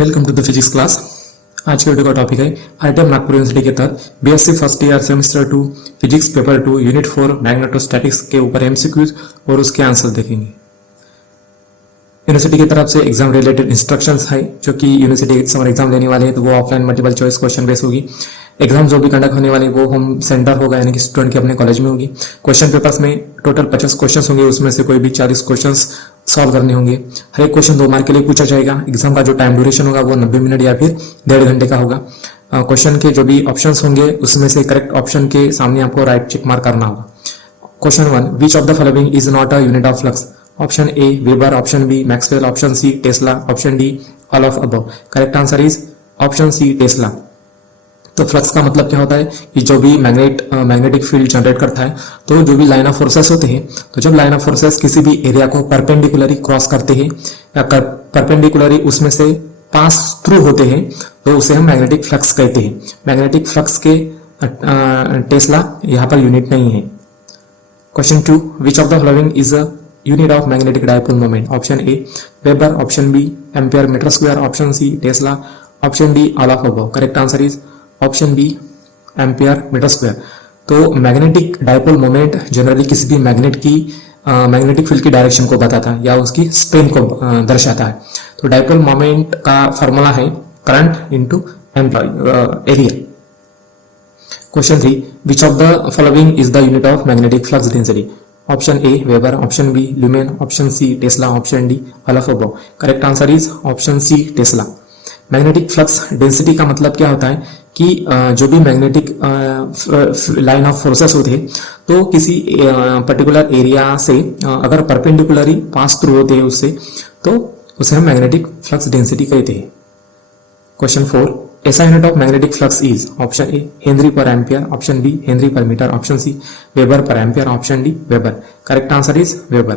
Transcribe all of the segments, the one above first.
Welcome to the physics class. आज के video का टॉपिक है आईटीएम नागपुर यूनिवर्सिटी के तहत BSc first year semester 2 physics paper 2 unit 4 magnetostatics के ऊपर एमसीक्यूज और उसके आंसर देखेंगे। यूनिवर्सिटी की तरफ से एग्जाम रिलेटेड इंस्ट्रक्शंस है जो कि यूनिवर्सिटी समर एग्जाम लेने वाले हैं तो वो offline multiple choice question base होगी। एग्जाम जो भी कंडक्ट होने वाले वो होम सेंटर होगा, यानी कि स्टूडेंट के अपने कॉलेज में होगी। क्वेश्चन पेपर्स में टोटल 50 क्वेश्चन होंगे, उसमें से कोई भी 40 क्वेश्चन सॉल्व करने होंगे। हर एक क्वेश्चन 2 मार्क के लिए पूछा जाएगा। एग्जाम का जो टाइम ड्यूरेशन होगा वो 90 मिनट या फिर 1.5 घंटे का होगा। क्वेश्चन के जो भी ऑप्शंस होंगे उसमें से करेक्ट ऑप्शन के सामने आपको राइट चेक मार्क करना होगा। Question 1, which of the following is not a unit of flux? Option A weber, option B maxwell, option C tesla, option D all of above. Correct answer is option C tesla. तो flux का मतलब क्या होता है कि जो भी magnetic field generate करता है, तो जो भी लाइन ऑफ फोर्सेस होते हैं, तो जब लाइन ऑफ फोर्सेस किसी भी एरिया को परपेंडिकुलरली क्रॉस करते हैं या परपेंडिकुलरली उसमें से पास थ्रू होते हैं तो उसे हम मैग्नेटिक फ्लक्स कहते हैं। मैग्नेटिक फ्लक्स के टेस्ला यहाँ पर यूनिट नहीं है। Question 2, which of the following is a unit of magnetic dipole moment? Option A weber, option B ampere metre square, option C tesla, option D all of above. Correct answer is option B ampere metre square. तो magnetic dipole moment generally किसी भी magnetic field की direction को बताता है या उसकी spin को दर्शाता है। तो डायपोल मोमेंट का फॉर्मूला है current into area. Question 3, which of the following is the unit of magnetic flux density? Option A weber, option B lumen, option C tesla, option D all of above. Correct answer is option C tesla. Magnetic flux density का मतलब क्या होता है कि जो भी magnetic line of forces होते हैं तो किसी पर्टिकुलर एरिया से अगर परपेंडिकुलरली पास थ्रू होते हैं उससे, तो उसे हम मैग्नेटिक फ्लक्स डेंसिटी कहते हैं। Question 4, SI unit of magnetic flux is? Option A henry per ampere, option B henry per metre, option C weber per ampere, option D weber. Correct answer is weber.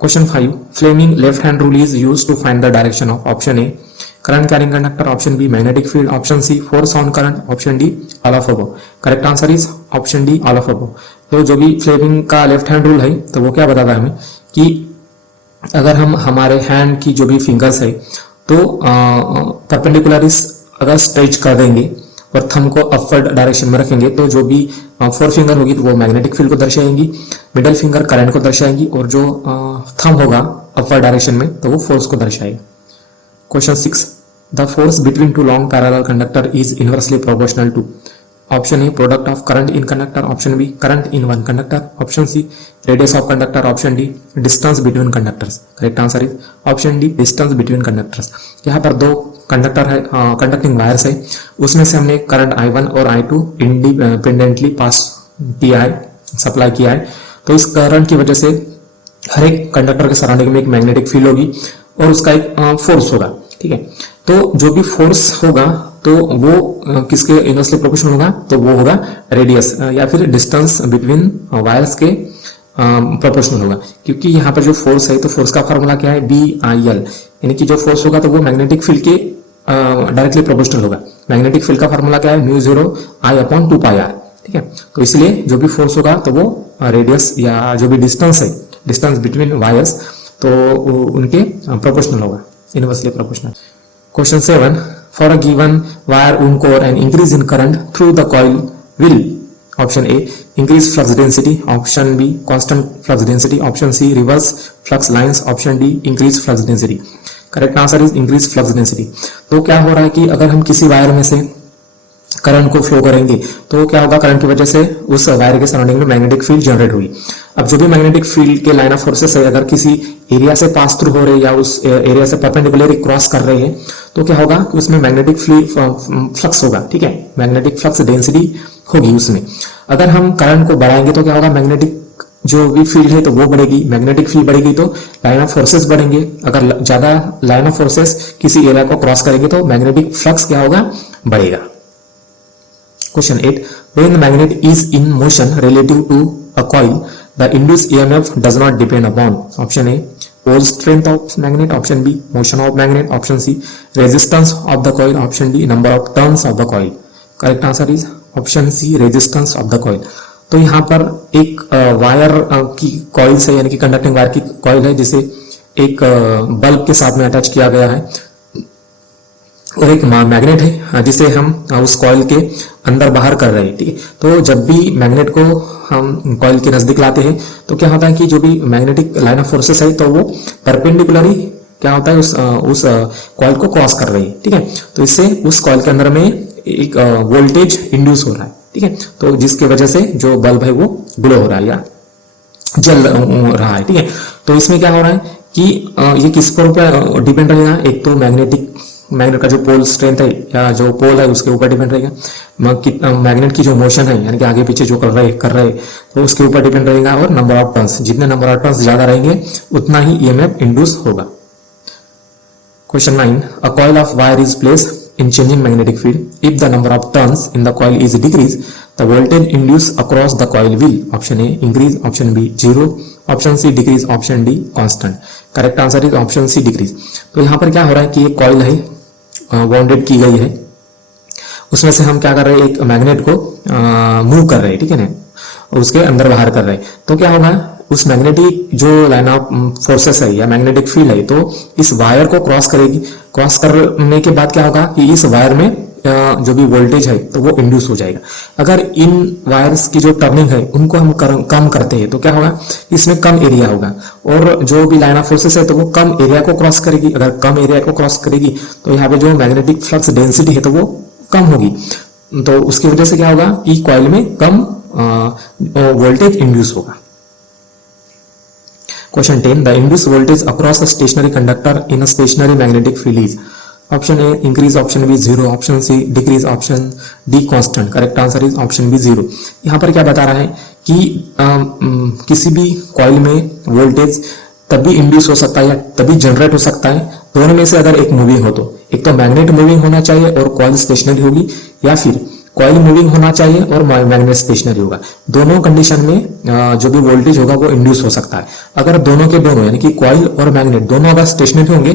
Question 5, Fleming left hand rule is used to find the direction of? Option A current carrying conductor, option B magnetic field, option C force on current, option D all of above. Correct answer is option D all of above. तो जो भी Fleming का left hand rule है तो वो क्या बताता है हमें कि अगर हम हमारे हैंड की जो भी फिंगर्स है तो परपेंडिकुलर अगर स्ट्रेच कर देंगे और थंब को अपवर्ड डायरेक्शन में रखेंगे तो जो भी 4 फिंगर होगी तो वो मैग्नेटिक फील्ड को दर्शाएंगी, मिडिल फिंगर करंट को दर्शाएंगी और जो थंब होगा अपवर्ड डायरेक्शन में तो वो फोर्स को दर्शाएगा। Question 6, the force between two long parallel conductor is inversely proportional to? Option A product of current in conductor, option B current in one conductor, option C radius of conductor, option D distance between conductors. Correct answer is option D distance between conductors. यहाँ पर 2 conductor है, conducting wires है, उसमें से हमने current I1 और I2 independently पास किया है, सप्लाई किया है। तो इस करंट की वजह से हर एक कंडक्टर के सराउंडिंग में एक मैग्नेटिक फील्ड होगी और उसका एक फोर्स होगा। ठीक है, तो जो भी फोर्स होगा तो वो किसके इनवर्सली प्रोपोर्शनल होगा? तो वो होगा रेडियस या फिर डिस्टेंस बिटवीन वायर्स के प्रोपोर्शनल होगा। क्योंकि यहाँ पर जो फोर्स है तो फोर्स का फॉर्मूला क्या है? BIL, यानी कि जो फोर्स होगा तो वो मैग्नेटिक फील्ड के डायरेक्टली प्रोपोर्शनल होगा। मैग्नेटिक फील्ड का फॉर्मूला क्या है? μ0I/2πr। ठीक है, तो इसलिए जो भी फोर्स होगा तो वो रेडियस या जो भी डिस्टेंस है, डिस्टेंस बिटवीन वायर्स, तो उनके प्रोपोर्शनल होगा, inversely proportional. Question 7, for a given wire wound core and increase in current through the coil will? Option A increase flux density, option B constant flux density, option C reverse flux lines, option D increase flux density. Correct answer is increase flux density. तो क्या हो रहा है कि अगर हम किसी wire में से करंट को फ्लो करेंगे तो क्या होगा? करंट की वजह से उस वायर के सराउंडिंग में मैग्नेटिक फील्ड जनरेट हुई। अब जो भी मैग्नेटिक फील्ड के लाइन ऑफ फोर्सेस है अगर किसी एरिया से पास थ्रू हो रहे हैं या उस एरिया से परपेंडिकुलरली क्रॉस कर रहे हैं तो क्या होगा कि उसमें मैग्नेटिक फ्लक्स होगा। ठीक है, मैग्नेटिक फ्लक्स डेंसिटी होगी उसमें। अगर हम करंट को बढ़ाएंगे तो क्या होगा? मैग्नेटिक जो भी फील्ड है तो वो बढ़ेगी, मैग्नेटिक फील्ड बढ़ेगी तो लाइन ऑफ फोर्सेस बढ़ेंगे। अगर ज्यादा लाइन ऑफ फोर्सेस किसी एरिया को क्रॉस करेंगे तो मैग्नेटिक फ्लक्स क्या होगा? बढ़ेगा। Question 8, when the magnet is in motion relative to a coil, the induced EMF does not depend upon? Option A pole strength of magnet, option B motion of magnet, option C resistance of the coil, option D number of turns of the coil. Correct answer is option C resistance of the coil. तो यहाँ पर एक wire की coil है, यानी कि conducting wire की coil है जिसे एक बल्ब के साथ में अटैच किया गया है और एक मैग्नेट है जिसे हम उस कॉइल के अंदर बाहर कर रहे हैं, ठीक है। तो जब भी मैग्नेट को हम कॉइल के नजदीक लाते हैं तो क्या होता है कि जो भी मैग्नेटिक लाइन ऑफ फोर्सेस है तो वो परपेंडिकुलरली क्या होता है उस कॉइल को क्रॉस कर रही है, ठीक है। तो इससे उस कॉइल के अंदर में एक वोल्टेज इंड्यूस हो रहा है, ठीक है। तो जिसकी वजह से जो बल्ब है वो ग्लो हो रहा है या जल रहा है, ठीक है। तो इसमें क्या हो रहा है कि ये किस पर डिपेंड रहेगा, एक तो मैग्नेट का जो पोल स्ट्रेंथ है या जो पोल है उसके ऊपर डिपेंड रहेगा, मैग्नेट की जो मोशन है यानी कि आगे पीछे जो कर रहे तो उसके ऊपर डिपेंड रहेगा, और नंबर ऑफ टर्न्स, जितने नंबर ऑफ टर्न्स ज्यादा रहेंगे उतना ही ईएमएफ इंड्यूस होगा। Question 9. A coil of wire is placed in changing magnetic field. If the number of turns in the coil is decreased, the voltage induced across the coil will option A increase, option B 0, option C decrease, option D constant. Correct answer is option C decrease. तो यहाँ पर क्या हो रहा है कि एक coil है बाउंडेड की गई है, उसमें से हम क्या कर रहे हैं, एक मैग्नेट को मूव कर रहे हैं, ठीक है ना, उसके अंदर बाहर कर रहे हैं। तो क्या होगा, उस मैग्नेटिक जो लाइन ऑफ फोर्सेस है या मैग्नेटिक फील्ड है तो इस वायर को क्रॉस करेगी। क्रॉस करने के बाद क्या होगा कि इस वायर में जो भी वोल्टेज है तो वो इंड्यूस हो जाएगा। अगर इन वायर्स की जो टर्निंग है उनको हम कम करते हैं तो क्या होगा, इसमें कम एरिया होगा, और जो भी लाइन ऑफ फोर्सेस है तो वो कम एरिया को क्रॉस करेगी। अगर कम एरिया को क्रॉस करेगी तो यहाँ पे जो मैग्नेटिक फ्लक्स डेंसिटी है तो वो कम होगी, तो उसकी वजह से क्या होगा कि कॉइल में कम वोल्टेज इंड्यूस होगा। Question 10. The induced voltage across a stationary conductor in a stationary magnetic field is option A increase, option B 0, option C decrease, option D constant. Correct answer is option B 0. यहाँ पर क्या बता रहा है कि किसी भी कॉइल में वोल्टेज तभी इंड्यूस हो सकता है या तभी जनरेट हो सकता है, दोनों में से अगर एक मूविंग हो तो एक तो मैग्नेट मूविंग होना चाहिए और कॉइल स्टेशनरी होगी, या फिर कॉइल मूविंग होना चाहिए और मैग्नेट स्टेशनरी होगा। दोनों कंडीशन में जो भी वोल्टेज होगा वो इंड्यूस हो सकता है। अगर दोनों के दोनों यानी कि कॉइल और मैग्नेट दोनों अगर स्टेशनरी होंगे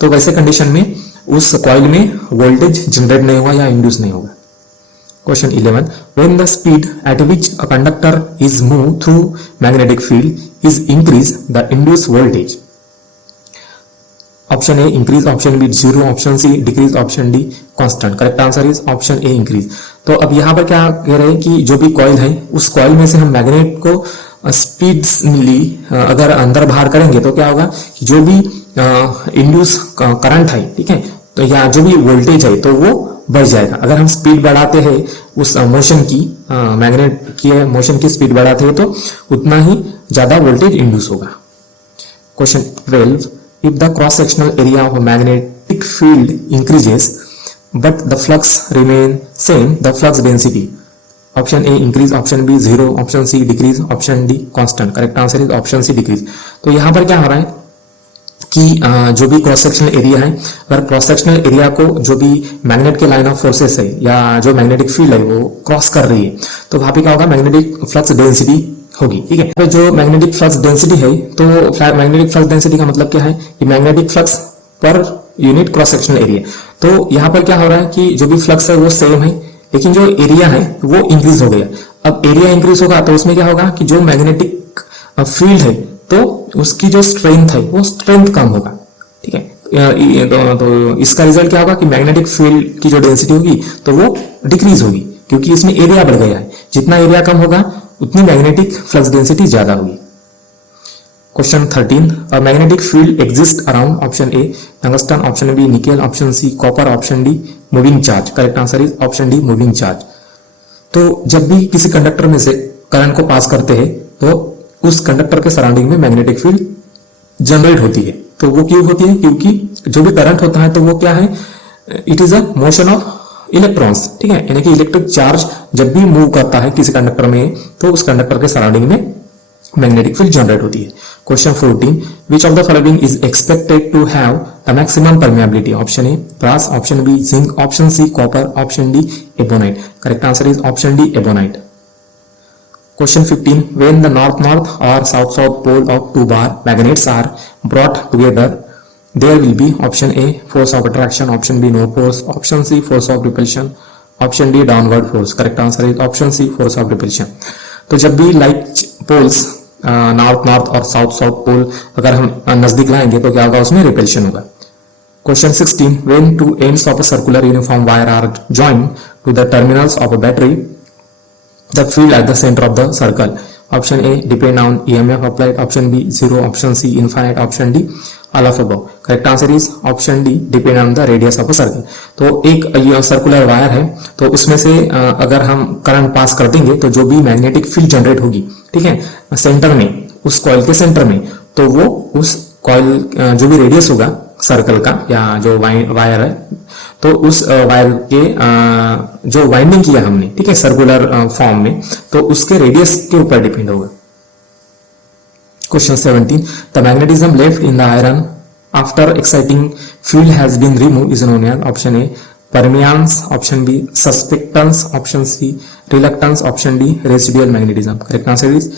तो वैसे कंडीशन में उस कॉइल में वोल्टेज जनरेट नहीं होगा या इंड्यूस नहीं होगा। Question 11. When the speed at which a conductor is moved through magnetic field is increased, the induced voltage. Option A increase, option B 0, option C decrease, option D constant. Correct answer is option A increase. तो अब यहाँ पर क्या कह रहे हैं कि जो भी कॉइल है उस कॉइल में से हम मैग्नेट को स्पीडली अगर अंदर बाहर करेंगे तो क्या होगा कि जो भी इंड्यूस करंट है, ठीक है, तो या जो भी वोल्टेज है तो वो बढ़ जाएगा। अगर हम स्पीड बढ़ाते हैं उस मोशन की, मैग्नेट की मोशन की स्पीड बढ़ाते हैं तो उतना ही ज्यादा वोल्टेज इंड्यूस होगा। Question 12. If the cross-sectional area of a magnetic field increases but the flux remain same, the flux density. Option A increase, option B 0, option C decrease, option D constant. Correct answer is option C decrease. तो यहाँ पर क्या हो रहा है कि जो भी क्रॉस सेक्शनल एरिया है, अगर क्रॉस सेक्शनल एरिया को जो भी मैग्नेट के लाइन ऑफ फोर्सेस है या जो मैग्नेटिक फील्ड है वो क्रॉस कर रही है तो वहां पे क्या होगा, मैग्नेटिक फ्लक्स डेंसिटी होगी, ठीक है। तो जो मैग्नेटिक फ्लक्स डेंसिटी है तो मैग्नेटिक फ्लक्स डेंसिटी का मतलब क्या है कि magnetic flux per unit cross sectional area. तो यहाँ पर क्या हो रहा है कि जो भी फ्लक्स है वो सेम है लेकिन जो एरिया है वो इंक्रीज हो गया। अब एरिया इंक्रीज होगा तो उसमें क्या होगा कि जो मैग्नेटिक फील्ड है तो उसकी जो स्ट्रेंथ है वो स्ट्रेंथ कम होगा, ठीक है। तो इसका रिजल्ट क्या होगा कि मैग्नेटिक फील्ड की जो डेंसिटी होगी तो वो डिक्रीज होगी क्योंकि इसमें एरिया बढ़ गया है। जितना एरिया कम होगा उतनी मैग्नेटिक फ्लक्स डेंसिटी ज्यादा होगी। Question 13. A magnetic field exists around option A tungsten, option B nickel, option C copper, option D moving charge. Correct answer is option D moving charge. तो जब भी किसी कंडक्टर में से करंट को पास करते हैं तो उस कंडक्टर के सराउंडिंग में मैग्नेटिक फील्ड जनरेट होती है। तो वो क्यों होती है, क्योंकि जो भी करंट होता है तो वो क्या है, it is a motion of electrons, ठीक है। यानी कि इलेक्ट्रिक चार्ज जब भी मूव करता है किसी कंडक्टर में तो उस कंडक्टर के सराउंडिंग में मैग्नेटिक फील्ड जनरेट होती है। Question 14. Which of the following is expected to have the maximum permeability? Option A brass, option B zinc, option C copper, option D ebonite. Correct answer is option D ebonite. Question 15. When the north or south pole of two bar magnets are brought together, there will be option A force of attraction, option B no force, option C force of repulsion, option D downward force. Correct answer is option C force of repulsion. तो जब भी like poles north north और south south pole अगर हम नजदीक लाएंगे तो क्या होगा, उसमें रिपल्शन होगा। Question 16, when two ends of a circular uniform wire are joined to the terminals of a battery, the field at the center of the circle. Option A depend on EMF applied, option B 0, option C infinite, option D all of above. Correct answer is option D depend on the radius of a circle. तो एक circular wire है, तो उसमें से अगर हम current pass कर देंगे तो जो भी मैग्नेटिक फील्ड जनरेट होगी, ठीक है, सेंटर में, उस कॉइल के सेंटर में, तो वो उस कॉइल जो भी रेडियस होगा सर्कल का या जो वायर है, तो उस वायर के जो वाइंडिंग किया हमने, ठीक है, सर्कुलर फॉर्म में, तो उसके रेडियस के ऊपर डिपेंड होगा। Question 17, the magnetism left in the iron after exciting field has been remove is known as, option A permeance, option B susceptance, option C reluctance, option D residual magnetism. Correct answer is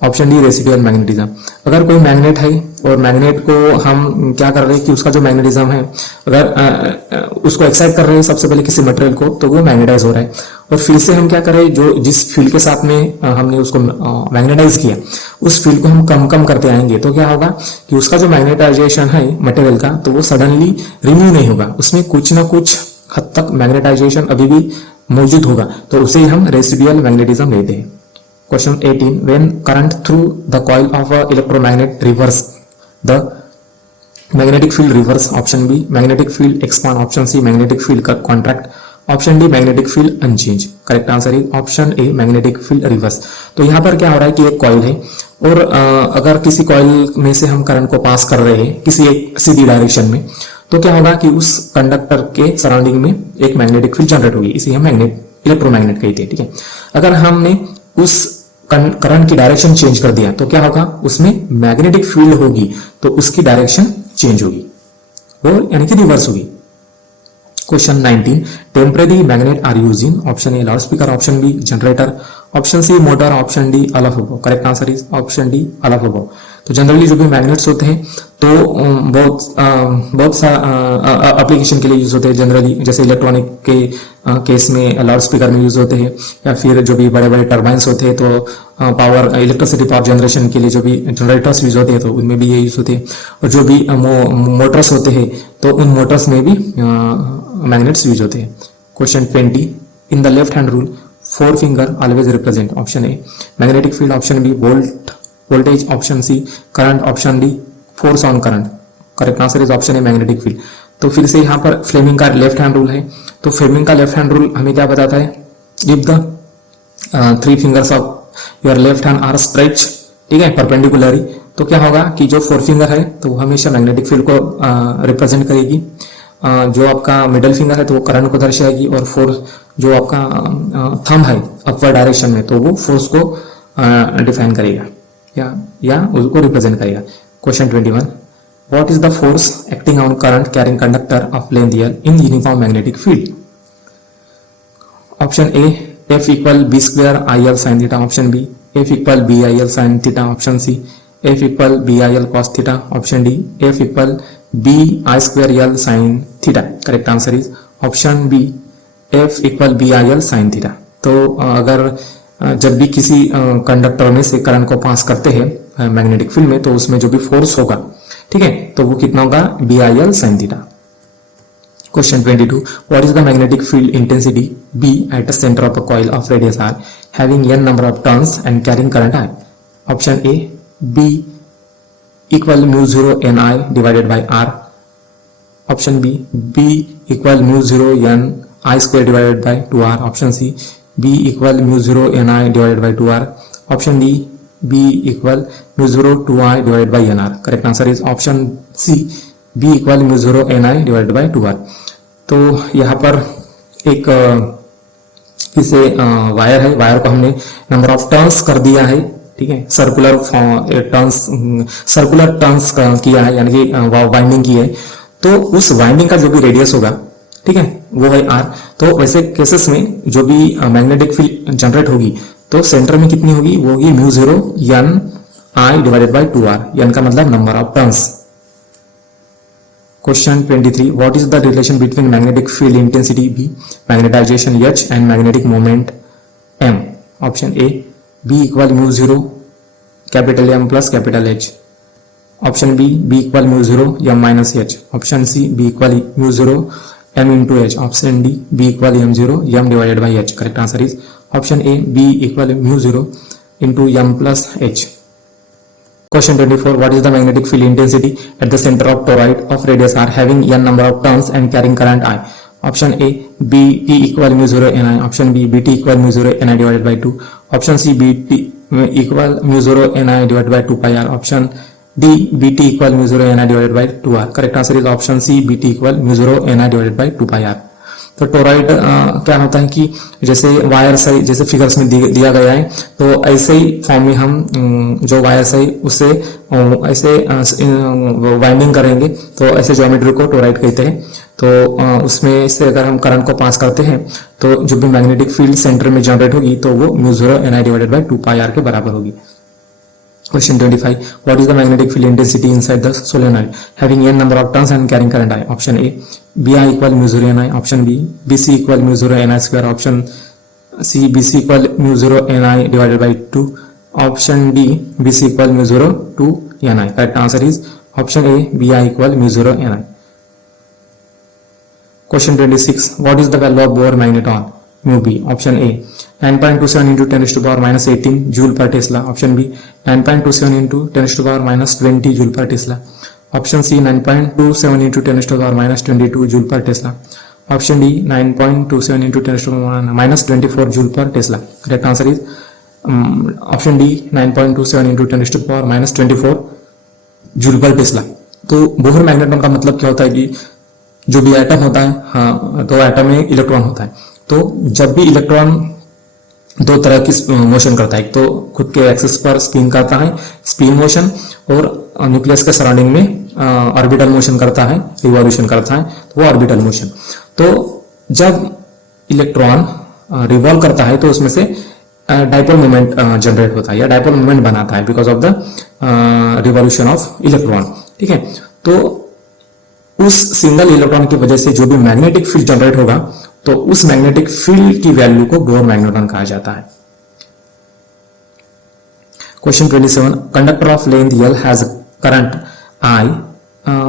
option D residual magnetism. अगर कोई magnet है और magnet को हम क्या कर रहे हैं कि उसका जो मैग्नेटिज्म है, अगर उसको एक्साइट कर रहे हैं सबसे पहले किसी मटेरियल को, तो वो मैग्नेटाइज हो रहा है, और फिर से हम क्या कर रहे हैं, जो जिस फील्ड के साथ में हमने उसको मैग्नेटाइज किया, उस फील्ड को हम कम कम करते आएंगे, तो क्या होगा कि उसका जो मैग्नेटाइजेशन है मटेरियल का, तो वो सडनली रिमूव नहीं होगा, उसमें कुछ ना कुछ हद तक मैग्नेटाइजेशन अभी भी मौजूद होगा, तो उसे हम रेसिडुअल मैग्नेटिज्म लेते हैं। Question 18, when current through the coil of a electromagnet reverse, the magnetic field reverse, option B magnetic field expand, option C magnetic field contract, option D magnetic field unchange. Correct answer is option A magnetic field reverse. तो यहाँ पर क्या हो रहा है कि एक coil है, और अगर किसी कॉइल में से हम करंट को पास कर रहे हैं किसी एक सीधी डायरेक्शन में, तो क्या होगा कि उस कंडक्टर के सराउंडिंग में एक मैग्नेटिक फील्ड जनरेट होगी, इसे हम इलेक्ट्रोमैग्नेट कहते हैं, ठीक है। अगर हमने उस करंट की डायरेक्शन चेंज कर दिया, तो क्या होगा, उसमें मैग्नेटिक फील्ड होगी, तो उसकी डायरेक्शन चेंज होगी, वो यानी कि रिवर्स होगी। Question 19, temporary magnet are use in, option A loud speaker, option B generator, option C motor, option D all of above. Correct answer is option D all of above. तो generally जो भी magnets होते हैं, तो बहुत सा application के लिए यूज होते हैं जनरली, जैसे इलेक्ट्रॉनिक के केस में लाउड स्पीकर में यूज होते हैं, या फिर जो भी बड़े बड़े टर्बाइंस होते हैं, तो पावर इलेक्ट्रिसिटी पावर जनरेशन के लिए जो भी जनरेटर्स यूज होते हैं, तो उनमें भी ये यूज होते हैं, और जो भी मोटर्स होते हैं, तो उन मोटर्स में भी मैग्नेट्स यूज होते हैं। Question 20, in the left hand rule 4 finger always represent, option A magnetic field, option B voltage, option C current, option D force on current. Correct answer is option A magnetic field. तो फिर से यहाँ पर Fleming का left hand rule है, तो Fleming का left hand rule हमें क्या बताता है, if the 3 fingers of your left hand are stretch, ठीक है, परपेंडिकुलरली, तो क्या होगा कि जो 4 फिंगर है, तो वो हमेशा मैग्नेटिक फील्ड को रिप्रेजेंट करेगी, जो आपका मिडल फिंगर है तो वो करंट को दर्शाएगी, और फोर्स जो आपका थंब है अपवर्ड डायरेक्शन में, तो वो फोर्स को डिफाइन करेगा या उसको रिप्रेजेंट करेगा। Question 21, what is the force acting on current carrying conductor of length L in uniform magnetic field? Option A F equal B square IL sine theta, option B F equal BIL sine theta, option C F equal BIL cos theta, option D F equal BI square L sine theta. Correct answer is option B F equal BIL sine theta. तो अगर जब भी किसी conductor में से current को पास करते हैं मैग्नेटिक फील्ड में, तो उसमें जो भी फोर्स होगा, ठीक है, तो वो कितना होगा, BIL sine theta. Question 22, what is the magnetic field intensity B at the centre of a coil of radius R having n number of turns and carrying current I? Option A B equal mu 0 NI divided by R, option B B equal mu 0 N I square divided by 2R, option C B equal mu 0 NI divided by 2R, option D B equal mu 0 2I divided by NR। Correct answer is option C B equal mu 0 NI divided by 2R। तो यहाँ पर एक इसे wire है, wire को हमने number of turns कर दिया है, ठीक है, सर्कुलर टर्न्स किया है, यानी कि वाइंडिंग की है, तो उस वाइंडिंग का जो भी रेडियस होगा, ठीक है, वो है R। तो वैसे केसेस में जो भी मैग्नेटिक फील्ड जनरेट होगी, तो सेंटर में कितनी होगी, वो होगी mu 0 NI divided by 2R, N का मतलब number of turns. Question 23, what is the relation between magnetic field intensity B, magnetisation H and magnetic moment M? Option A B equal mu 0 capital M plus capital H. Option B B equal mu zero M minus H. Option C B equal mu zero M into H. Option D B equal M zero M divided by H. Correct answer is option A B equal mu zero into M plus H. Question 24. What is the magnetic field intensity at the center of toroid of radius r having n number of turns and carrying current I? Option A Bt equal mu 0 Ni. Option B Bt equal mu 0 Ni divided by 2. Option C Bt equal mu 0 Ni divided by 2 pi r. Option D Bt equal mu 0 Ni divided by 2 r. Correct answer is option C Bt equal mu 0 Ni divided by 2 pi r. तो toroid क्या होता है कि जैसे wire size जैसे figures में दिया गया है, तो ऐसे ही फॉर्म में हम जो वायर साइज उससे ऐसे वाइंडिंग करेंगे, तो ऐसे ज्योमेट्री को टोरॉइड कहते हैं। तो उसमें से अगर हम करंट को पास करते हैं तो जो भी मैग्नेटिक फील्ड सेंटर में जनरेट होगी तो वो म्यू 0 Ni डिवाइडेड बाय 2 पाई r के बराबर होगी। Question 25. What is the magnetic field intensity inside the solenoid having n number of turns and carrying current I? Option A Bi equal mu 0 Ni. Option B Bc equal mu 0 Ni square. Option C Bc equal mu 0 Ni divided by 2. Option D Bc equal mu 0 to Ni. Correct answer is option A Bi equal mu 0 Ni. Question 26. What is the value of Bohr magneton mu B? Option A 9.27 into 10 raised to power minus 18 joule per Tesla. Option B 9.27 into 10 raised to power minus 20 joule per Tesla. Option C 9.27 into 10 raised to power minus 22 joule per Tesla. Option D 9.27 into 10 raised to power minus 24 joule per Tesla. Correct answer is option D 9.27 into 10 raised to power minus 24 joule per Tesla. तो Bohr magneton का मतलब क्या होता है कि जो भी atom होता है, हाँ, तो एटम में इलेक्ट्रॉन होता है। तो जब भी इलेक्ट्रॉन दो तरह की मोशन करता है, एक तो खुद के एक्सिस पर स्पिन करता है स्पिन मोशन, और न्यूक्लियस के सराउंडिंग में ऑर्बिटल मोशन करता है, रिवॉल्यूशन करता है, तो वो ऑर्बिटल मोशन। तो जब इलेक्ट्रॉन रिवॉल्व करता है तो उसमें से डाइपोल मोमेंट जनरेट होता है या डाइपोल मोमेंट बनाता है because of the revolution of electron. ठीक है, तो उस सिंगल इलेक्ट्रॉन की वजह से जो भी मैग्नेटिक फील्ड जनरेट होगा तो उस मैग्नेटिक फील्ड की वैल्यू को बोर मैग्नेटॉन कहा जाता है। Question 27. Conductor of length L has current I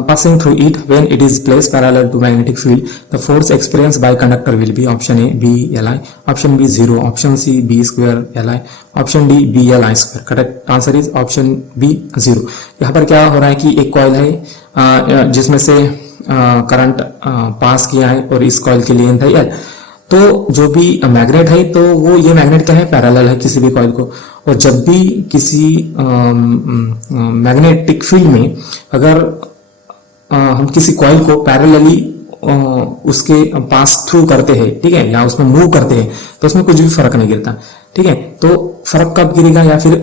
passing through it when it is placed parallel to magnetic field. The force experienced by conductor will be option A B Li, option B 0, option C B square Li, option D B Li square. Correct answer is option B 0. यहाँ पर क्या हो रहा है कि एक coil है जिसमें से करंट पास किया है और इस कॉइल की लेंथ है L। तो जो भी मैग्नेट है तो वो ये मैग्नेट क्या है, पैरेलल है किसी भी कॉइल को, और जब भी किसी मैग्नेटिक फील्ड में अगर हम किसी कॉइल को पैरेलली उसके पास थ्रू करते हैं, ठीक है, या उसमें मूव करते हैं, तो उसमें कुछ भी फर्क नहीं गिरता। ठीक है, तो फर्क कब गिरेगा या फिर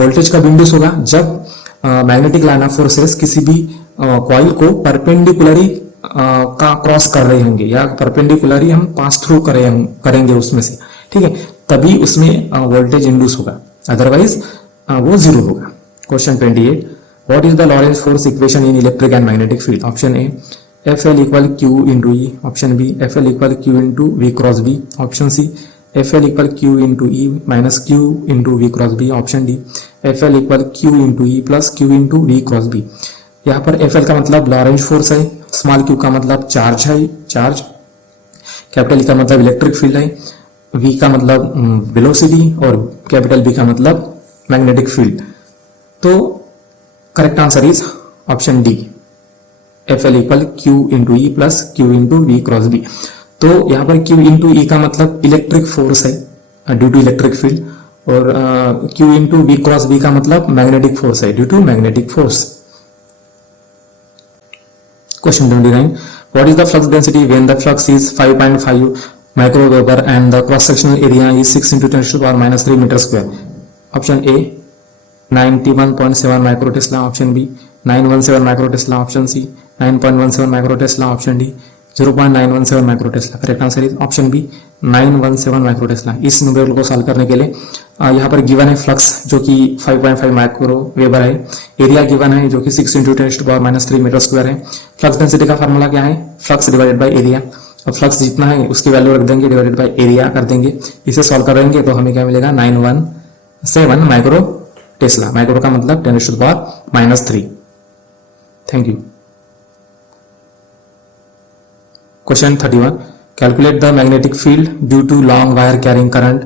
वोल्टेज कब इंड्यूस होगा, जब मैग्नेटिक लाइन ऑफ फोर्सेस किसी भी कॉइल को परपेंडिकुलरी का क्रॉस कर रहे होंगे या परपेंडिकुलरी हम पास थ्रू करेंगे उसमें से, ठीक है, तभी उसमें वोल्टेज इंड्यूस होगा, अदरवाइज वो जीरो होगा। Question 28. What is the Lorentz force equation in electric and magnetic field? Option A FL equal Q into E. Option B FL equal Q into V cross B. Option C FL equal Q into E minus Q into V cross B. Option D FL equal Q into E plus Q into V cross B. यहाँ पर FL का मतलब Lorentz force है, small q का मतलब charge है, charge, capital E का मतलब इलेक्ट्रिक फील्ड है, V का मतलब वेलोसिटी और कैपिटल B का मतलब मैग्नेटिक फील्ड। तो correct answer is option D FL equal Q into E plus Q into V cross B। तो यहाँ पर Q इंटू E का मतलब इलेक्ट्रिक फोर्स है ड्यू टू इलेक्ट्रिक फील्ड, और Q into V cross B का मतलब मैग्नेटिक फोर्स है due to magnetic force. Question 29. What is the flux density when the flux is 5.5 microweber and the cross sectional area is 6 into 10 to the power minus 3 meter square? Option A 91.7 microtesla, option B 917 microtesla, option C 9.17 microtesla, option D 0.917 microtesla. Correct answer is option B 917 microtesla. इस numerical को solve करने के लिए यहाँ पर given है flux जो कि 5.5 माइक्रोवेबर है, एरिया गिवन है जो कि 6 into 10 to the power minus 3 metre square है। फ्लक्स डेंसिटी का फार्मूला क्या है, फ्लक्स डिवाइडेड बाय एरिया, और फ्लक्स जितना है उसकी वैल्यू रख देंगे डिवाइडेड बाय एरिया कर देंगे। इसे सॉल्व करेंगे तो हमें क्या मिलेगा 917 माइक्रो टेस्ला। माइक्रो का मतलब 10⁻⁻3। Thank you. Question 31, calculate the magnetic field due to long wire carrying current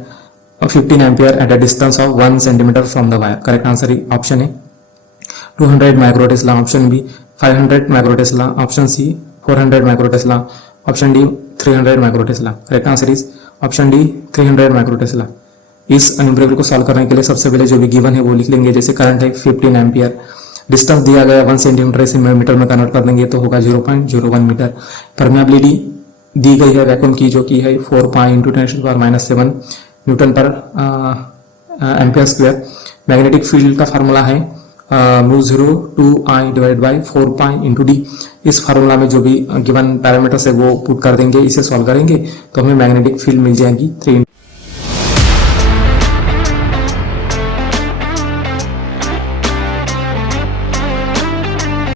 15 ampere at a distance of 1 centimetre from the wire. Correct answer option A 200 micro tesla, option B 500 micro tesla, option C 400 micro tesla, option D 300 micro tesla. Correct answer is option D 300 micro tesla. इस numerical को solve करने के लिए सबसे पहले जो भी given है वो लिख लेंगे। जैसे करंट है 15 एम्पियर, डिस्टेंस दिया गया 1 सेंटीमीटर, इसे मीटर में कन्वर्ट कर देंगे तो होगा 0.01 मीटर। परमेबिलिटी दी गई है वैक्यूम की जो कि है 4 पाई इंटू 10⁻⁷ न्यूटन पर एम्पियर स्क्वायर। मैग्नेटिक फील्ड का फार्मूला है μ0 2I divide by 4 pi into D. इस फार्मूला में जो भी गिवन पैरामीटर्स है वो पुट कर देंगे, इसे सॉल्व करेंगे तो हमें मैग्नेटिक फील्ड मिल जाएगी 3